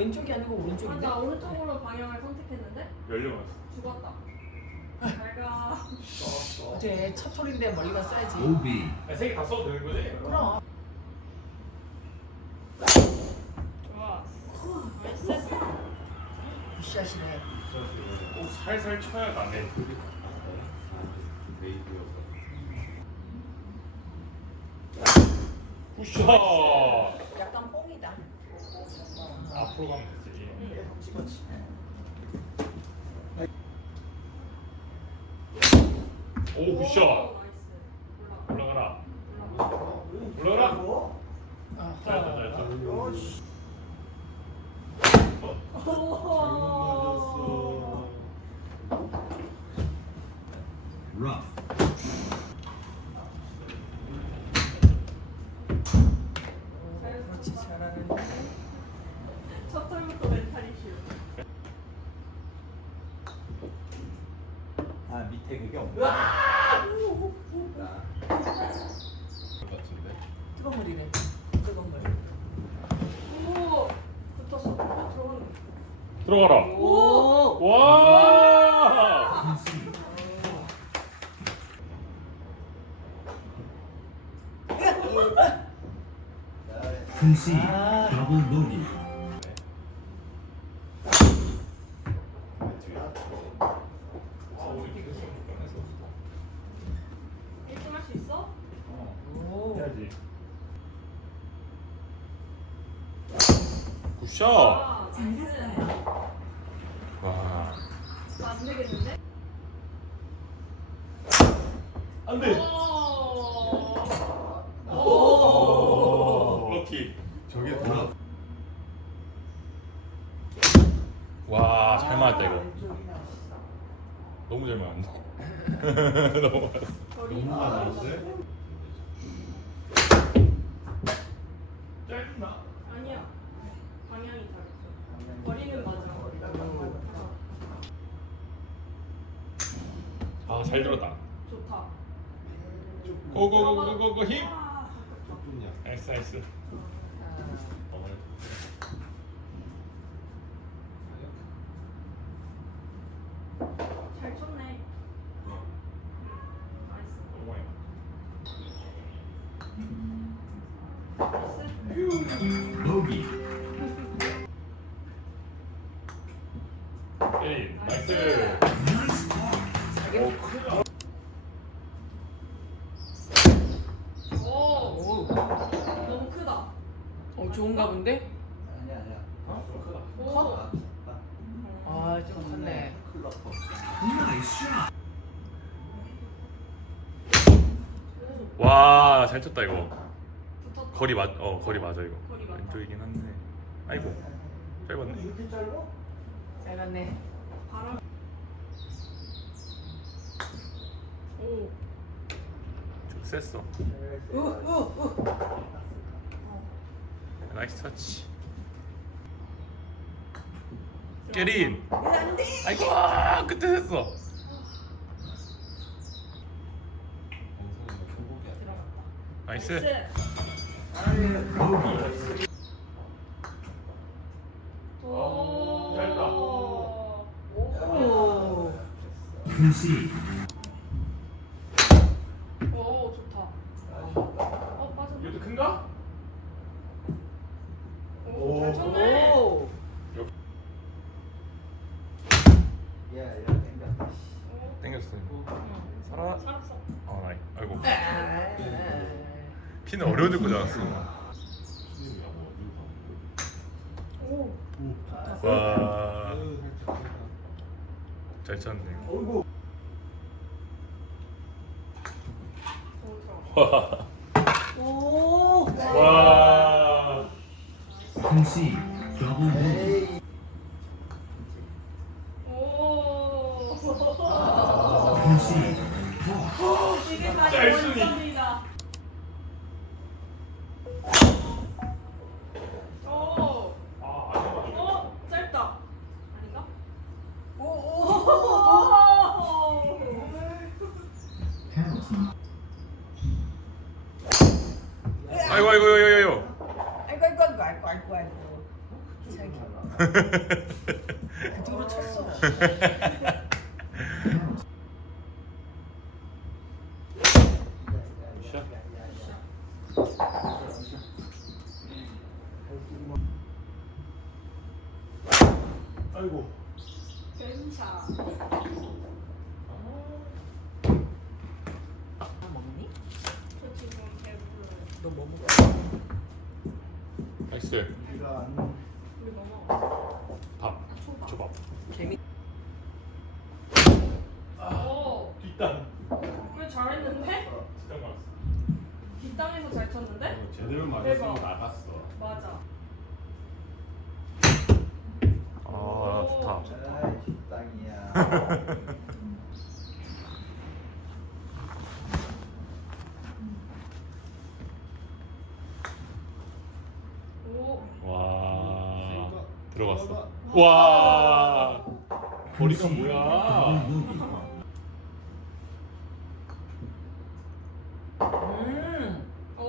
왼쪽이 아니고 오른쪽인데? 맞아 오른쪽으로 방향을 선택했는데 열려놨어. 죽었다. 잘가. 어제 첫 홀인데 멀리 갔어야지. OB. 세개 다 써도 되는 거지? 그럼. 좋아. 나이스. 굿샷이네. 오 살살 쳐야 나네. 굿샷. 약간 뽕이다. 앞으로 가면 되지. 찍었지. 오 굿샷. 올라가라. 올라가. 올라가라. 아, 잘했다 잘했다. 오. Rough. 그렇지 잘하는데. 첫 털부터 멘탈 이슈. 아 밑에 그게 없네. 같은데. 뜨거운 물이래. 뜨거운 물. 오. 붙었어. 들어오는. 들어가라. 오. 와. Double bogey. 일등 할 수 있어? 오. 해야지. 굿샷. 아, 나이스. 와. 안 되겠는데? 안 돼. 오. 오. 럭키. 저게 Rough. 와, 잘 맞았다 이거. 너무 잘 맞았네. 너무 맞았어. 거리. 짧나? 아니야. 방향이 다르죠. 거리는 맞아. 아, 잘 들었다. 좋다. 고고고고고고 힘. 아, 나이스 나이스. 어, 잘 쳤네. 나이스. 너무 많이 나이스. 오. 오. 너무 크다. 어 좋은가 본데? 아니야 아니야. 오. 아, 아, 좀 컸네. 클럽. 와, 잘 쳤다 이거. 붙었다. 거리 맞, 어 거리 맞아 이거. 거리 맞다. 왼쪽이긴 한데. 아이고, 짧았네. 이렇게 짧아? 잘 갔네. 바람. 오. 좀 셌어. 나이스 터치. 깨린. 안돼. 아이고, 아, 그때 셌어. 나이스. Bogey. 오. 오, 좋다. 어, 빠졌네. 이것도 큰가? 오, 잘 쳤네. 오. 야 이렇게 땡겼다. 땡겼어. 응. 살아. 살았어. 어, 나이. 아이고. 아. 피는 어려운 잡았어. 오. 와. 잘 쳤네. 어이구. 오. 와. 오. 와. Bogey. 에이. 오. Concede. 이게 다시 짤순이. 원점이다. 오. 아, 아니야. 어, 짧다. 아닌가? 오. 오. Penalty. 아이고 아이고 아이고 아이고. 아이고 아이고 아이고 아이고 아이고 아이고. 그 뒤로 쳤어. 샷. 아이고. 괜찮아. 먹니? 저 지금. 너뭐 먹어? 나이스. 우리 뭐 먹어? 밥. 초밥. 초밥. 재미. 오. 뒷땅. 왜 잘했는데? 뒷땅 맞았어. 뒷땅에서 잘 쳤는데? 제대로 맞았으면 나갔어. 맞아. 아 좋다. 식당이야. 오. 와 들어갔어. 와 거리가 뭐야? 음. 오.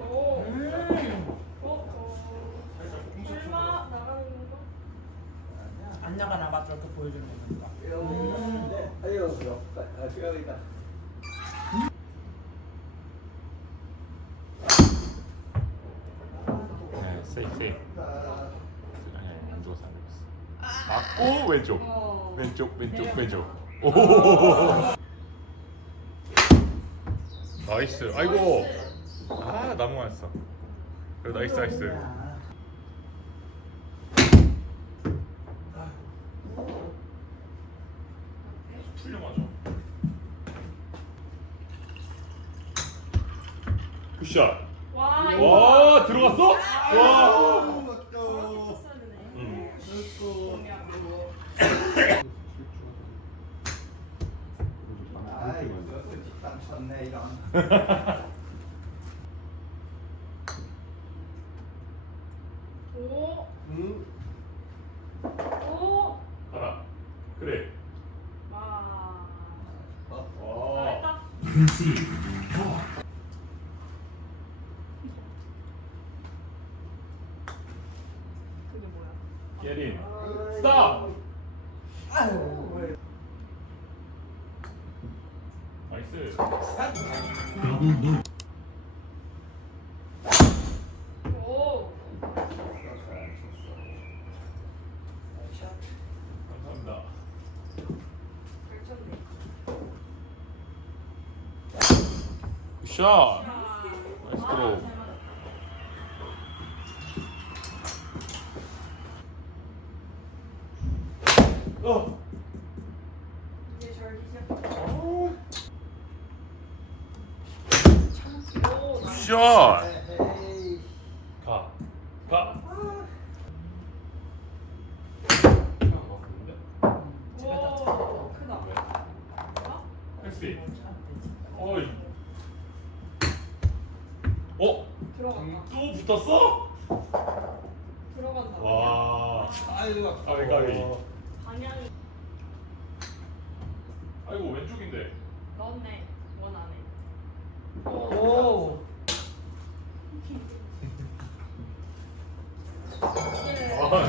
오. 음. 어? 어. 설마 나가는 건가? 안 나가나 봐 저렇게 보여주는 거니까. 음. 아유 귀엽다. 아 귀여이다. 네 세이프 세이프. 아, 네, 안 죽었어 안 맞고 왼쪽. 어. 왼쪽 왼쪽 왼쪽. 오. 나이스. 아이고. 아 나무 맞았어. 그래 나이스 나이스. 맞아. 굿샷. 와. 와 들어갔어? 와. 저렇게 쳤어야 되네. 음. 아이 식당 쳤네 이런. 오. 음. 오. 가라. 그래. 와. 어. 와. 잘했다. Concede. Ball. 그게 뭐야? 게린. 스탑. 아유. 나이스. Double move. 오. 감사합니다. 잘 쳤네. 굿샷. 아. 나이스 아, 드로우. 잘 맞았다. 어. 이제 절 시작. 오. 오. 나이스. 굿샷. 에이. 가. 가. 오. 크다. 어? 엑스피. 어이. 어? 들어간다. 또 붙었어? 들어간다. 와. 아이고. 가위 가위. 방향이 아이고 왼쪽인데. 넣었네. 원 안에. 오. 예. 아.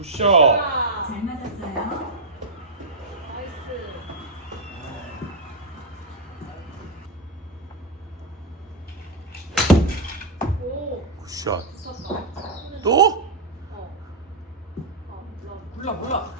굿샷. 자. 잘 맞았어요. 나이스. 오. 굿샷. 또? 어. 어. 몰라. 몰라.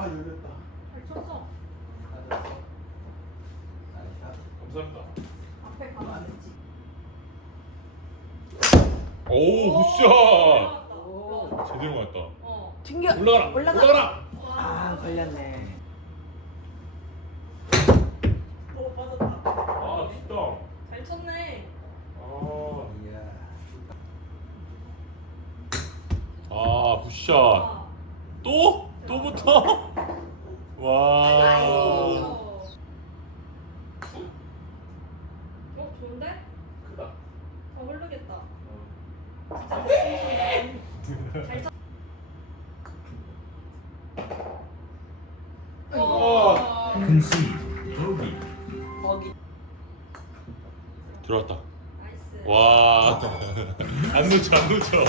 아, 열렸다. 잘 쳤어. 맞았어. 나이스. 감사합니다. 앞에 가면 안 됐지. 오, 굿샷. 오. 제대로 맞다. 어. 튕겨. 올라가라. 올라가. 올라가라. 아 걸렸네. 오 빠졌다. 아, 뒷땅. 잘 쳤네. 아, 이야. 아, 굿샷. 아. 또? 또 붙어? 와. 어. 어 좋은데? 크다. 더 흐르겠다. 어. 잘 쳤. 어. Concede. Bogey. 거기. 들어왔다. 나이스. 와. 안 놓쳐, 안 놓쳐.